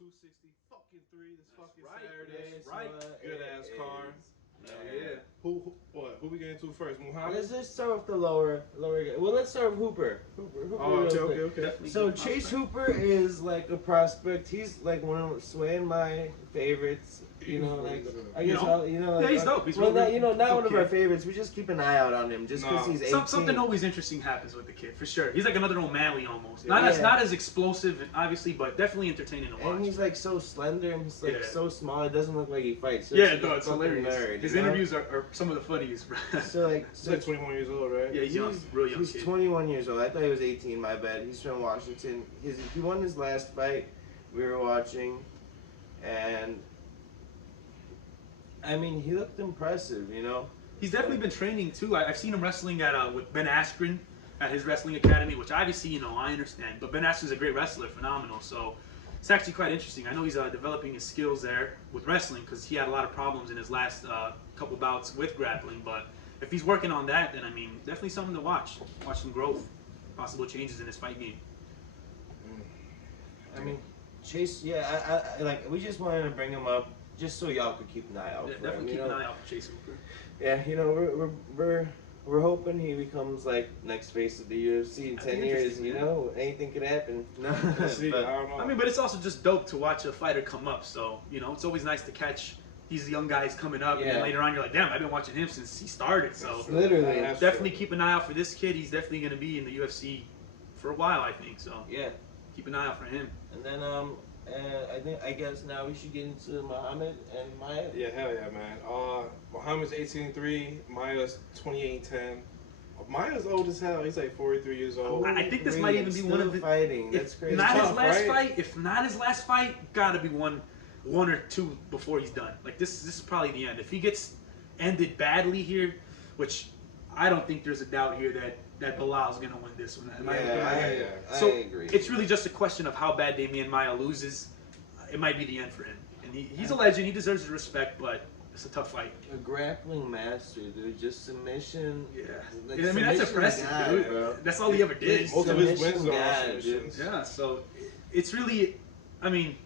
260 fucking 3 this fucking right. Saturday. That's right. Good ass card. Hell yeah. Who we getting to first? Muhammad? Let's just start with the lower guy. Well, let's start with Hooper. Hooper Oh, real quick. okay. Definitely So good Chase prospect. Hooper is like a prospect. He's like one of Sway my favorites. You know, like I guess Yeah, he's dope. He's well, real not dope one of our kid. favorites. We just keep an eye out on him just because he's 18. Something always interesting happens with the kid, for sure. He's like another O'Malley almost. Yeah. Not as explosive, obviously, but definitely entertaining to watch. And he's like so slender and he's like so small. It doesn't look like he fights. So yeah, no, it's hilarious. Nerd, his interviews are some of the funniest. So He's like 21 years old, right? Yeah, he's young, real young He's kid. 21 years old. I thought he was 18. My bad. He's from Washington. He won his last fight. We were watching, and I mean, he looked impressive. You know. He's definitely been training too. I've seen him wrestling at with Ben Askren at his wrestling academy, which obviously I understand. But Ben Askren's a great wrestler, phenomenal. So it's actually quite interesting. I know he's developing his skills there with wrestling because he had a lot of problems in his last couple bouts with grappling. But if he's working on that, then I mean, definitely something to watch. Watch some growth, possible changes in his fight game. I mean, Chase. Yeah, I like. We just wanted to bring him up just so y'all could keep an eye out Yeah, for definitely him. keep an eye out for Chase Hooper. Yeah, we're hoping he becomes like next face of the UFC in 10 years. You know, anything could happen. No, See, I don't know. I mean, but it's also just dope to watch a fighter come up. So it's always nice to catch these young guys coming up, and then later on you're like, damn, I've been watching him since he started. So literally, definitely keep an eye out for this kid. He's definitely going to be in the UFC for a while, I think. So yeah. keep an eye out for him. And then I guess now we should get into Muhammad and Maya. Yeah, hell yeah, man. Muhammad's 18-3, Maya's 28-10. Maya's old as hell. He's like 43 years old. I think this might even be one of the fighting. That's crazy. Not his tough, last right? fight. If not his last fight, gotta be one or two before he's done. Like this is probably the end. If he gets ended badly here, which I don't think there's a doubt here that Bilal's gonna win this one. So I agree. it's really just a question of how bad Damian Maia loses. It might be the end for him. And he's a legend. He deserves his respect, but it's a tough fight. A grappling master, dude. Just submission. Yeah. Like, I mean, that's impressive, dude. bro. That's all he ever did. Most of his wins Submission are guy, submissions. Yeah, so it's really, I mean,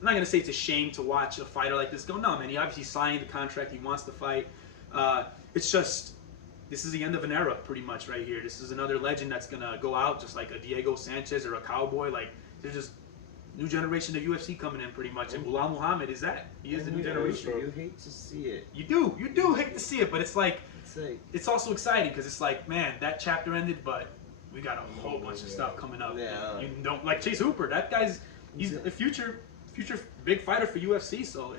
I'm not going to say it's a shame to watch a fighter like this go. No, man, he obviously signed the contract. He wants to fight. It's just, this is the end of an era pretty much right here. This is another legend that's going to go out just like a Diego Sanchez or a Cowboy. Like, there's just new generation of UFC coming in pretty much. And Bilal Muhammad is that. He is the new generation. You hate to see it. You do hate to see it, but it's like, it's also exciting because it's like, man, that chapter ended, but we got a whole bunch of stuff coming up. Yeah. You don't like Chase Hooper. That guy's he's a future big fighter for UFC. So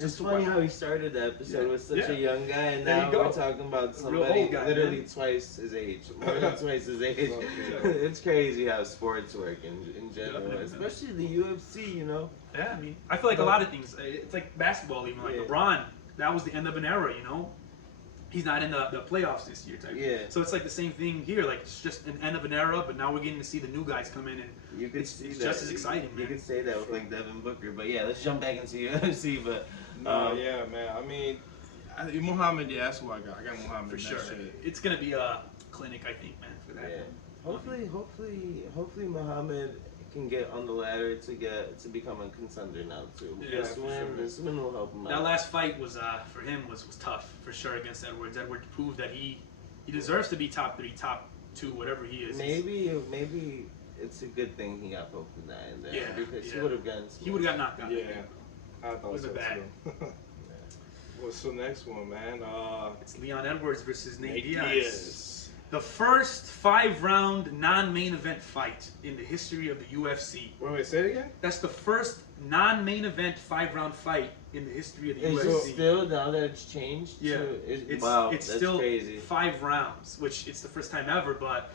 It's funny how he started the episode with such a young guy, and There now you go. we're talking about A real somebody old guy, literally man. twice his age. More than twice his age. It's crazy how sports work in general, Definitely. especially the UFC. You know. yeah, I mean, I feel like a lot of things. It's like basketball, even like LeBron. That was the end of an era. He's not in the playoffs this year type. Yeah. So it's like the same thing here. Like it's just an end of an era, but now we're getting to see the new guys come in, and You could it's see just that. as exciting, You man. could say that with like Devin Booker, but yeah, let's jump back into UFC. But Yeah, man. I mean, Muhammad, yeah, that's who I got. I got Muhammad For in sure. that shit. It's gonna be a clinic, I think, man, for that. yeah. Hopefully, Muhammad can get on the ladder to become a contender now too. Yeah, This for win, sure. this win will help him That out. last fight was for him was tough for sure against Edwards. Edwards proved that he deserves to be top 3, top 2, whatever he is. Maybe it's a good thing he got poked in the eye in there because he would have gotten. He would have got knocked out. Yeah, I thought Was so it bad? too. What's the next one, man? It's Leon Edwards versus Nate Diaz. Diaz. The first 5-round non-main event fight in the history of the UFC. Wait, say it again? That's the first non-main event 5-round fight in the history of the Is UFC. it still now that it's changed? Yeah, It's it's that's still crazy. 5 rounds, which it's the first time ever. But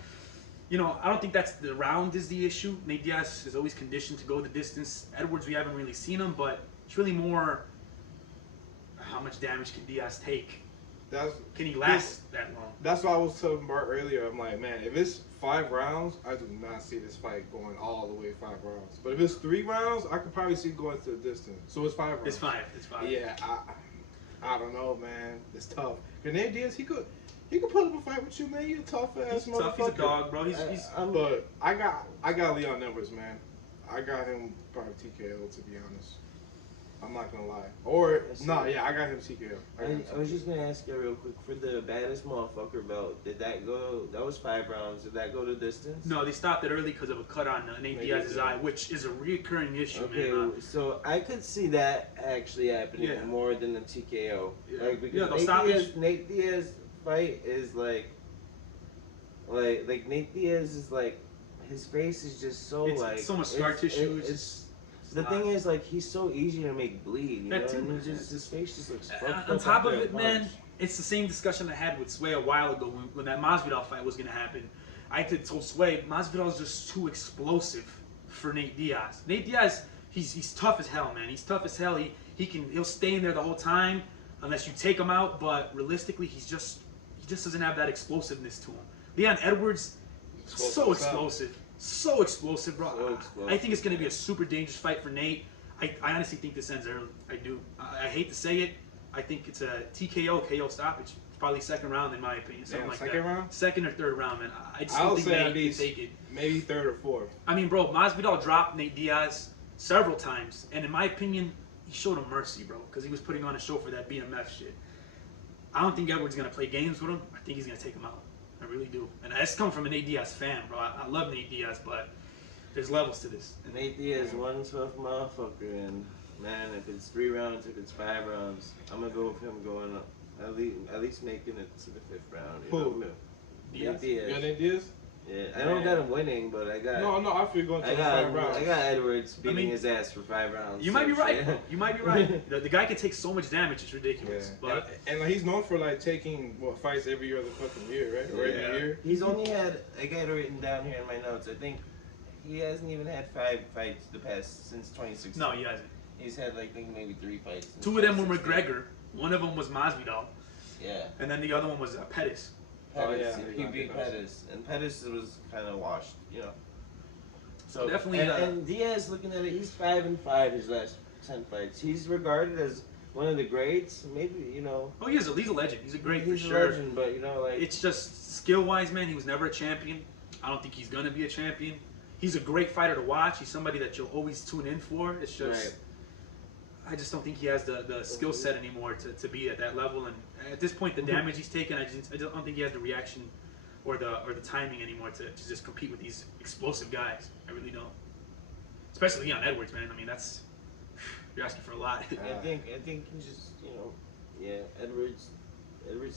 I don't think that's the round is the issue. Nate Diaz is always conditioned to go the distance. Edwards, we haven't really seen him, but it's really more how much damage can Diaz take? Can he last that long? That's what I was telling Bart earlier. I'm like, man, if it's 5 rounds, I do not see this fight going all the way 5 rounds. But if it's 3 rounds, I could probably see it going to the distance. So it's 5 rounds. It's 5. It's 5. Yeah, I don't know, man. It's tough. Nate Diaz, he could put up a fight with you, man. You a tough ass He's motherfucker. tough. He's a dog, bro. He's But I got Leon Edwards, man. I got him probably TKO, to be honest. I'm not gonna lie. Or no, yeah, I got him TKO. I was just gonna ask you real quick for the baddest motherfucker belt. Did that go? That was 5 rounds. Did that go to distance? No, they stopped it early because of a cut on Nate Diaz's eye, which is a recurring issue, Okay, man. so I could see that actually happening Yeah. more than the TKO. Yeah. Like because Yeah, they'll stop it. Nate Diaz fight is like Nate Diaz is like his face is just so It's so much scar tissue. The thing is, like, he's so easy to make bleed, you know? That too, And his face just looks fucked up. On top of after a it, man, punch. it's the same discussion I had with Sway a while ago when that Masvidal fight was going to happen. I told Sway, Masvidal is just too explosive for Nate Diaz. Nate Diaz, he's tough as hell, man. He's tough as hell. He'll stay in there the whole time unless you take him out. But realistically, he just doesn't have that explosiveness to him. Leon Edwards, so explosive. So explosive, bro. So explosive, I think it's going to be a super dangerous fight for Nate. I honestly think this ends early. I do. I hate to say it. I think it's a TKO, KO stoppage. It's probably second round in my opinion. Something like second that. round? Second or third round, man. I just I'll don't think say Nate at least can take it. maybe third or fourth. I mean, bro, Masvidal dropped Nate Diaz several times. And in my opinion, he showed him mercy, bro. Because he was putting on a show for that BMF shit. I don't think Edwards is going to play games with him. I think he's going to take him out. I really do. And that's coming from a Nate Diaz fan, bro. I love Nate Diaz, but there's levels to this. And Nate Diaz, one tough motherfucker, and man, if it's 3 rounds, if it's 5 rounds, I'm gonna go with him going up. At least making it to the 5th round. Who? Nate Diaz. You got Nate Diaz? Yeah, I don't got him winning, but I got. No, I feel going to 5 rounds. I got Edwards beating his ass for 5 rounds. You might be right. Bro. You might be right. The guy can take so much damage; it's ridiculous. Yeah. But and like, he's known for like taking fights every other fucking year, right? Or every year. He's only had. I got it written down here in my notes. I think he hasn't even had 5 fights since 2016. no, he hasn't. He's had like maybe 3 fights. 2 of them were McGregor. One of them was Masvidal, Yeah. and then the other one was Pettis. Pettis, yeah. he beat Pettis, and Pettis was kind of washed, you know. So Definitely, and Diaz, looking at it, he's 5-5 his last 10 fights. He's regarded as one of the greats, maybe, you know. Oh, he's a legend. He's a great He's for a sure. legend, but you know, like It's just skill-wise, man. He was never a champion. I don't think he's gonna be a champion. He's a great fighter to watch. He's somebody that you'll always tune in for. It's just. Right. I just don't think he has the skill set anymore to be at that level. And at this point, the damage he's taken, I don't think he has the reaction or the timing anymore to just compete with these explosive guys. I really don't. Especially Leon Edwards, man. I mean, you're asking for a lot. I think he just, you know, yeah, Edwards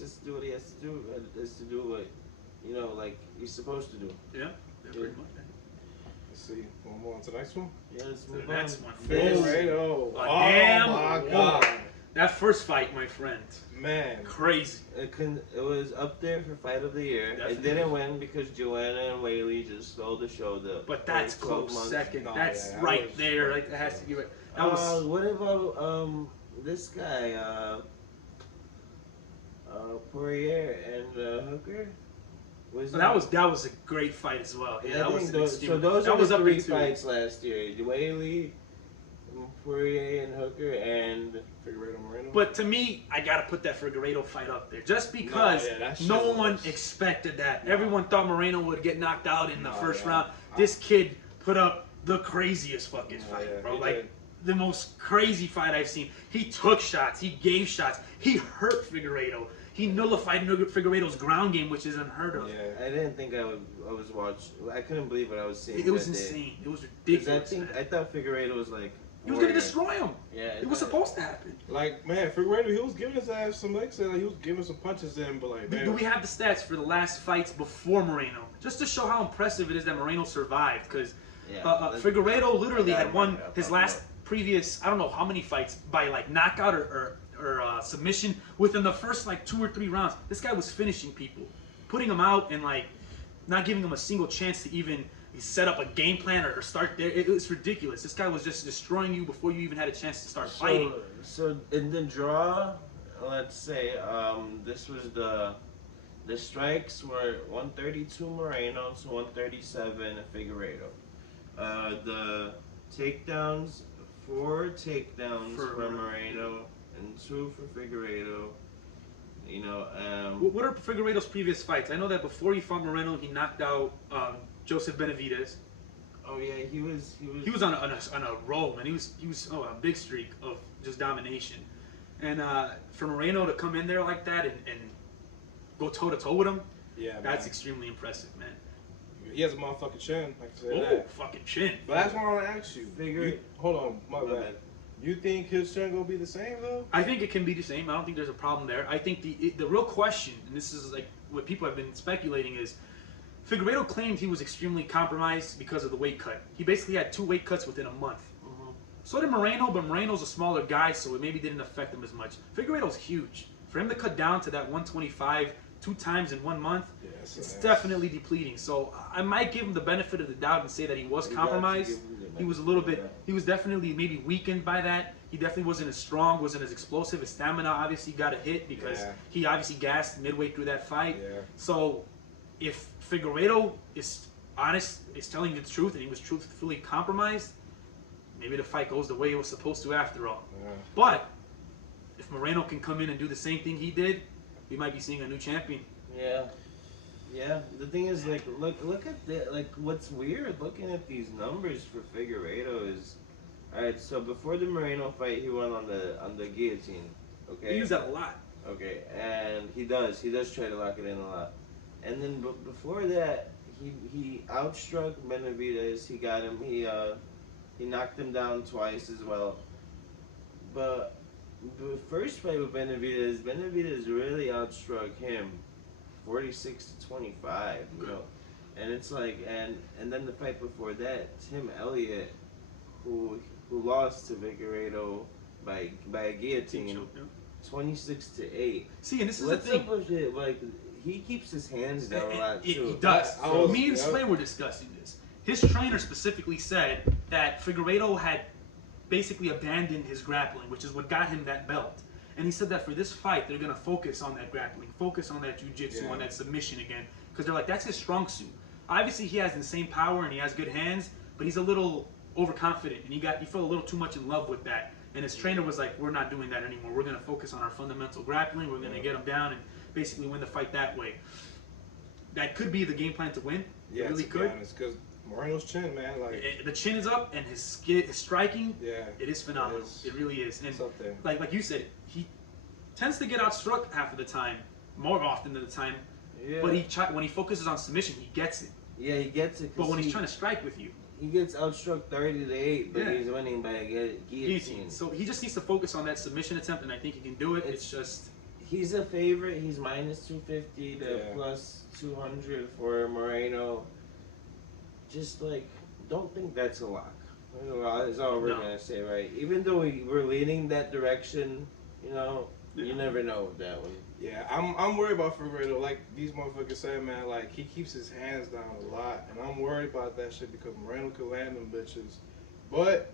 just do what he has to do. Has to do what, you know, like he's supposed to do. Yeah, pretty much. Man. Let's see. We'll move on to the next one. Yeah, let's The move next on. one. Figueiredo. Damn my war. God. That first fight, my friend. Man. Crazy. It was up there for fight of the year. Definitely. It didn't win because Joanna and Whaley just stole the show. But that's 12 close months. second. No, that's yeah, that right was there. close. Right, that has to be right. That was. What about this guy Poirier and Hooker? That was a great fight as well. Yeah, that was so those that are was the up 3 into fights last year. Whaley, Poirier, and Hooker, and Figueiredo Moreno. But to me, I gotta put that Figueiredo fight up there, just because that shit no one was- expected that. Everyone thought Moreno would get knocked out in the first yeah. round. This kid put up the craziest fucking fight, yeah, bro. he Like did. the most crazy fight I've seen. He took shots, he gave shots, he hurt Figueiredo. He nullified Figueiredo's ground game, which is unheard of. Yeah. I didn't think I was watching. I couldn't believe what I was seeing. It was that day. insane. It was 'Cause ridiculous. I thought Figueiredo was like. He was gonna warrior. destroy him. Yeah. It was supposed to happen. Like, man, Figueiredo, he was giving his ass some licks and like, he was giving some punches in, but like, man. Do we have the stats for the last fights before Moreno? Just to show how impressive it is that Moreno survived. Because Figueiredo literally had won his last previous, I don't know how many fights, by like knockout or submission within the first like 2 or 3 rounds. This guy was finishing people, putting them out and like not giving them a single chance to even set up a game plan or start there. It was ridiculous. This guy was just destroying you before you even had a chance to start fighting. So in the draw, let's say this was the strikes were 132 Moreno to 137 Figueiredo. The takedowns, 4 takedowns for Moreno and 2 for Figueiredo. You know, What are Figueiredo's previous fights? I know that before he fought Moreno, he knocked out Joseph Benavidez. Oh yeah, he was. He was on a roll, man. He was on a big streak of just domination. And for Moreno to come in there like that and go toe to toe with him, Yeah, that's man. extremely impressive, man. He has a motherfucking chin, like I said. Oh, That. fucking chin. But that's what I want to ask you. Figure- Hold on, my bad. You think his chin gonna be the same though? I think it can be the same. I don't think there's a problem there. I think the real question, and this is like what people have been speculating, is Figueiredo claimed he was extremely compromised because of the weight cut. He basically had 2 weight cuts within a month. So did Moreno, but Moreno's a smaller guy, so it maybe didn't affect him as much. Figueiredo's huge. For him to cut down to that 125 2 times in 1 month, it's definitely depleting. So I might give him the benefit of the doubt and say that he was compromised. He was a little bit, he was definitely maybe weakened by that. He definitely wasn't as strong, wasn't as explosive. His stamina obviously got a hit because he obviously gassed midway through that fight. Yeah. So if Figueiredo is honest, is telling the truth, and he was truthfully compromised, maybe the fight goes the way it was supposed to after all. Yeah. But if Moreno can come in and do the same thing he did, we might be seeing a new champion. Yeah. Yeah. The thing is, like, look at the like. What's weird looking at these numbers for Figueiredo is, all right. So before the Moreno fight, he went on the guillotine. Okay. He used that a lot. Okay, and he does try to lock it in a lot. And then before that, he outstruck Benavidez. He got him. He knocked him down twice as well. But the first fight with Benavidez really outstruck him, 46-25. You know, and it's like and then the fight before that, Tim Elliott, who lost to Figueiredo by a guillotine, 26-8. See, and this is What's the thing. up with it? Like, he keeps his hands down a lot too. He does. I Me and Slay were discussing this. His trainer specifically said that Figueiredo had basically abandoned his grappling, which is what got him that belt. And he said that for this fight, they're going to focus on that grappling, focus on that jiu-jitsu, on that submission again. Because they're like, that's his strong suit. Obviously, he has insane power and he has good hands, but he's a little overconfident. And he felt a little too much in love with that. And his trainer was like, we're not doing that anymore. We're going to focus on our fundamental grappling. We're going to get him down and basically win the fight that way. That could be the game plan to win. Yeah, it really to could. be honest, because Moreno's chin, man, like The chin is up and his striking, it is phenomenal. It really is. And it's up there. like you said, he tends to get outstruck half of the time, more often than the time. Yeah. But when he focuses on submission, he gets it. Yeah, he gets it. But when he's trying to strike with you, he gets outstruck 30-8, but Yeah. he's winning by a guillotine. so he just needs to focus on that submission attempt, and I think he can do it. It's just He's a favorite. He's minus 250 to Yeah. plus 200 for Moreno. Just like, don't think that's a lock. That's all we're gonna say, right? Even though we're leaning that direction, you know, you never know with that one. Yeah, I'm worried about Figueiredo. Like these motherfuckers say, man, like he keeps his hands down a lot, and I'm worried about that shit because Moreno could land them bitches. But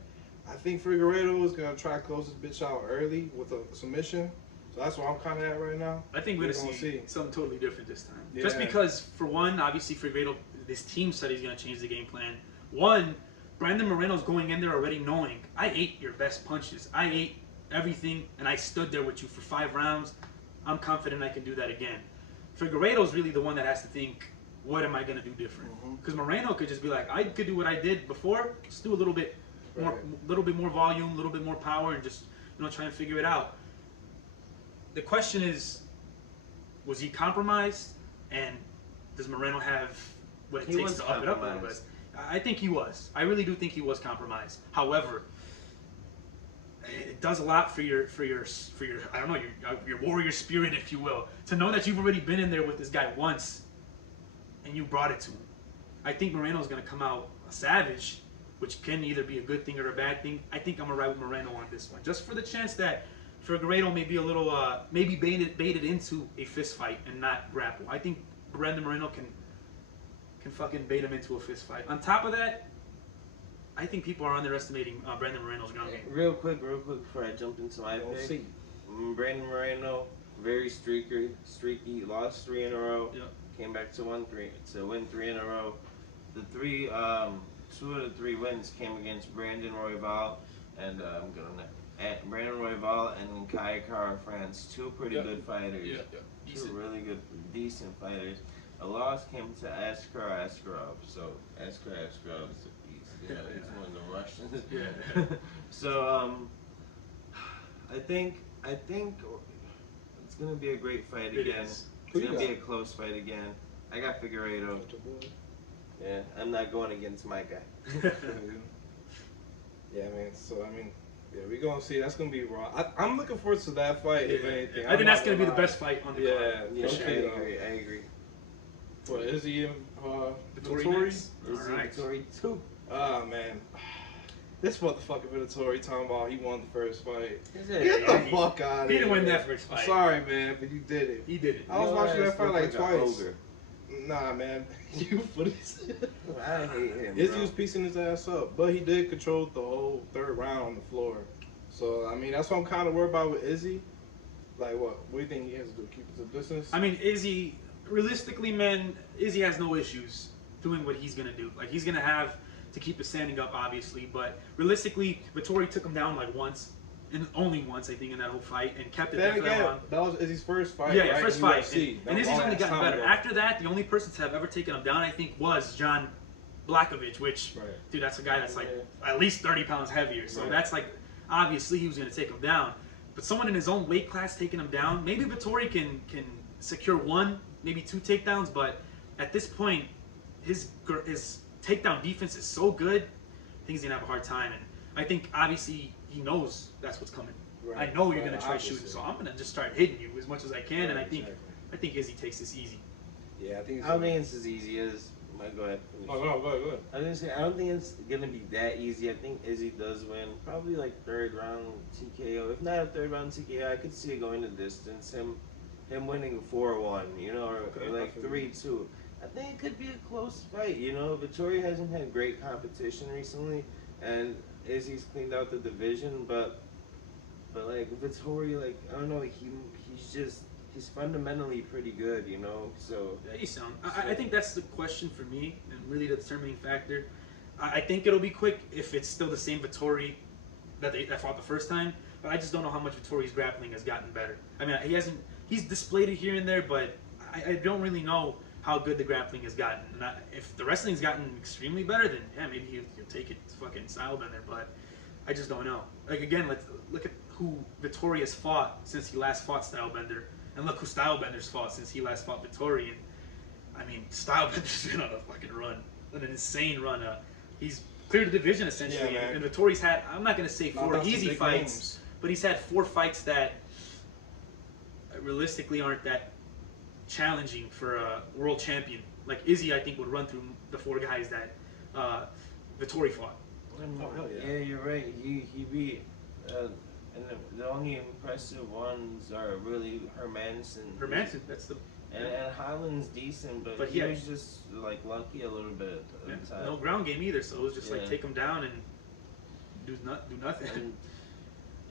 I think Figueiredo is gonna try to close this bitch out early with a submission. So that's where I'm kind of at right now. I think we're gonna see something totally different this time. Just because, for one, obviously Figueiredo, this team said he's gonna change the game plan. One, Brandon Moreno's going in there already knowing I ate your best punches. I ate everything, and I stood there with you for 5 rounds. I'm confident I can do that again. Figueiredo's really the one that has to think, what am I going to do different? Because Moreno could just be like, I could do what I did before, just do a little bit more volume, a little bit more power, and just try and figure it out. The question is, was he compromised, and does Moreno have what it takes to up it up a little bit? I think he was. I really do think he was compromised. However, it does a lot for your I don't know, your warrior spirit, if you will, to know that you've already been in there with this guy once and you brought it to him. I think Moreno's going to come out a savage, which can either be a good thing or a bad thing. I think I'm going to ride with Moreno on this one, just for the chance that Figueiredo may be a little maybe baited into a fist fight and not grapple. I think Brandon Moreno can fucking bait him into a fist fight. On top of that, I think people are underestimating Brandon Moreno's ground game. Real quick, before I jump into my pick. Brandon Moreno, very streaky, lost 3 in a row. Yep. Came back to win 3 in a row. The 2 of the 3 wins came against Brandon Royval and Brandon Royval and Kai Kara France. 2 pretty good fighters. Two really good, decent fighters. A loss came to Askar Askarov. So Askar Askarov is a beast. You know, he's one of the Russians. Yeah. So I think it's gonna be a great fight It again. is. It's gonna be a close fight again. I got Figueiredo. Yeah, I'm not going against my guy. Yeah, yeah, we're gonna see. That's gonna be raw. I'm looking forward to that fight. If anything, I think that's gonna be the best fight on the card. Yeah, okay, I agree. For Izzy and Vittori Vittori? next? Alright. Vittori 2. Ah, man. This motherfucker Vittori talking about he won the first fight. Get Get the fuck out of He here. didn't win that first fight. I'm sorry, man, but you did it. He did it. I was watching that fight like twice. Ogre. Nah, man. You footies. I hate him. Izzy was piecing his ass up, but he did control the whole third round on the floor. So, I mean, that's what I'm kind of worried about with Izzy. Like, what do you think he has to do? Keep it to distance? I mean, Izzy, realistically, man, Izzy has no issues doing what he's gonna do. Like, he's gonna have to keep his standing up, obviously, but realistically, Vittori took him down like once, and only once, I think, in that whole fight, and kept it there for that long. That was Izzy's first fight. Yeah, right? first in fight. UFC. And Izzy's only gotten better. After that, the only person to have ever taken him down, I think, was John Blachowicz, which, Right. dude, that's a guy that's like at least 30 pounds heavier. So that's like, obviously, he was going to take him down. But someone in his own weight class taking him down, maybe Vittori can secure one, maybe two takedowns, but at this point, his takedown defense is so good, I think he's going to have a hard time. And I think, obviously, he knows that's what's coming. Right. I know you're going to try shooting, so I'm going to just start hitting you as much as I can, and I think Izzy takes this easy. Yeah, I think I don't think it's as easy as. Go ahead. Oh, go ahead. I was gonna say I don't think it's gonna be that easy. I think Izzy does win, probably like third round TKO. If not a third round TKO, I could see it going the distance. Him winning 4-1, you know, or like 3-2. I think it could be a close fight. You know, Vittori hasn't had great competition recently, and Izzy's cleaned out the division, but like Vittori, like I don't know, he's fundamentally pretty good, you know. So yeah, you sound. I think that's the question for me, and really the determining factor. I think it'll be quick if it's still the same Vittori that fought the first time. But I just don't know how much Vittori's grappling has gotten better. I mean, he's displayed it here and there, but I don't really know how good the grappling has gotten. And if the wrestling's gotten extremely better, then yeah, maybe he'll take it to fucking stylebender. But I just don't know. Like again, let's look at who Vittori has fought since he last fought stylebender. And look who Stylebender's fought since he last fought Vittori. And I mean, Stylebender's been on a fucking run, an insane run. He's cleared the division essentially, yeah, and Vittori's had, I'm not gonna say 4 easy fights, names. but he's had 4 fights that realistically aren't that challenging for a world champion. Like Izzy, I think would run through the 4 guys that Vittori fought. Oh, hell yeah. Yeah, you're right. He beat. And the only impressive ones are really Hermanson, that's the. And Holland's decent, but he was just like lucky a little bit. No ground game either, so it was just like take him down and do nothing. And,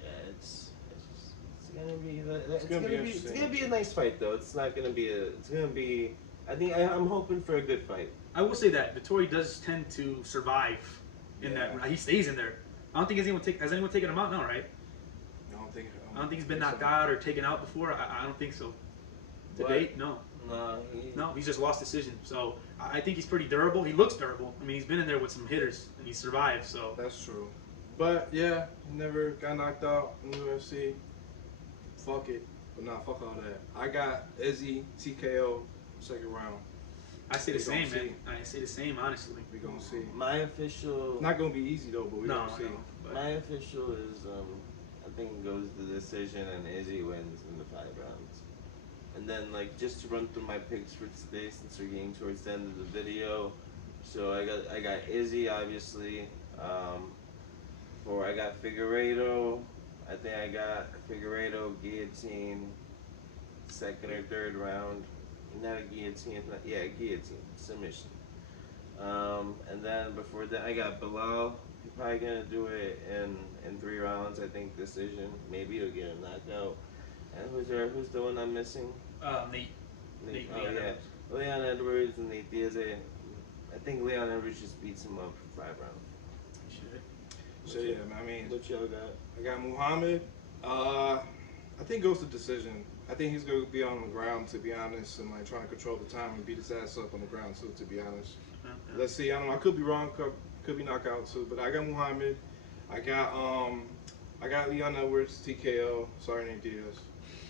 yeah, it's gonna be a nice fight though. It's not gonna be It's gonna be. I'm hoping for a good fight. I will say that Vittori does tend to survive in that. He stays in there. I don't think has anyone taken him out now, right? I don't think he's been knocked out or taken out before. I don't think so. To date, no. No, he's just lost decision. So I think he's pretty durable. He looks durable. I mean, he's been in there with some hitters and he survived. So that's true. But yeah, he never got knocked out in UFC. Fuck it. But nah, fuck all that. I got Izzy TKO second round. I say the same, man. I say the same, honestly. We gonna see. My official. Not gonna be easy though, but we gonna see. My official is I think it goes to decision and Izzy wins in the 5 rounds. And then like just to run through my picks for today since we're getting towards the end of the video. So I got Izzy obviously. I got Figueiredo. I think I got Figueiredo guillotine, 2nd or 3rd round. Not a guillotine, guillotine submission. And then before that I got Bilal. He's probably gonna do it in 3 rounds. I think decision. Maybe he'll get a knockout. And who's the one I'm missing? Nate. Leon Edwards and Nate Diaz. I think Leon Edwards just beats him up for 5 rounds. So yeah, I mean, what y'all got? I got Muhammad. I think goes to decision. I think he's gonna be on the ground, to be honest, and like trying to control the time and beat his ass up on the ground too, to be honest. Let's see. I don't know. I could be wrong. Could be knockout too. But I got Muhammad. I got Leon Edwards TKO. Sorry, Nate Diaz.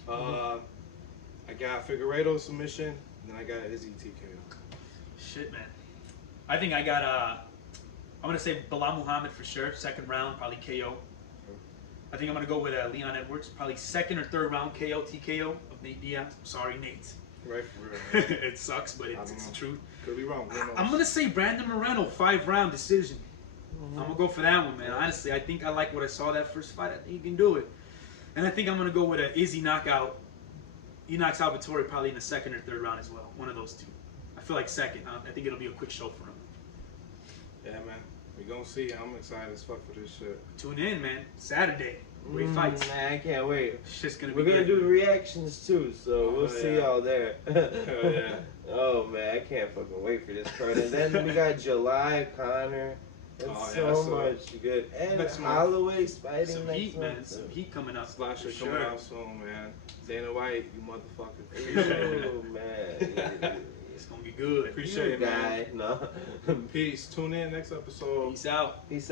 I got Figueiredo submission. And then I got Izzy TKO. Shit, man. I think I got I'm gonna say Bilal Muhammad for sure. Second round, probably KO. I think I'm gonna go with Leon Edwards, probably second or third round KO TKO of Nate Diaz. Sorry, Nate. Right for real. It sucks, but it's the truth. Could be wrong. I'm gonna say Brandon Moreno, 5-round decision. I'm gonna go for that one, man. Honestly, I think I like what I saw that first fight. I think he can do it. And I think I'm gonna go with an Izzy knockout. He knocks out Vittori probably in the second or third round as well. One of those two. I feel like second. I think it'll be a quick show for him. Yeah, man. We gonna see. I'm excited as fuck for this shit. Tune in, man. Saturday. Great fights. Man, I can't wait. Shit's gonna be We're gonna good. do reactions too, so we'll see y'all there. Hell yeah. Oh man, I can't fucking wait for this card. And then we got July, Connor. That's so much good. And Holloway's fighting Some next heat, man. month. Some heat coming up. Slasher for coming sure. out soon, man. Dana White, you motherfucker. Oh man. It's gonna be good. Appreciate it, man. No. Peace. Tune in next episode. Peace out. Peace out.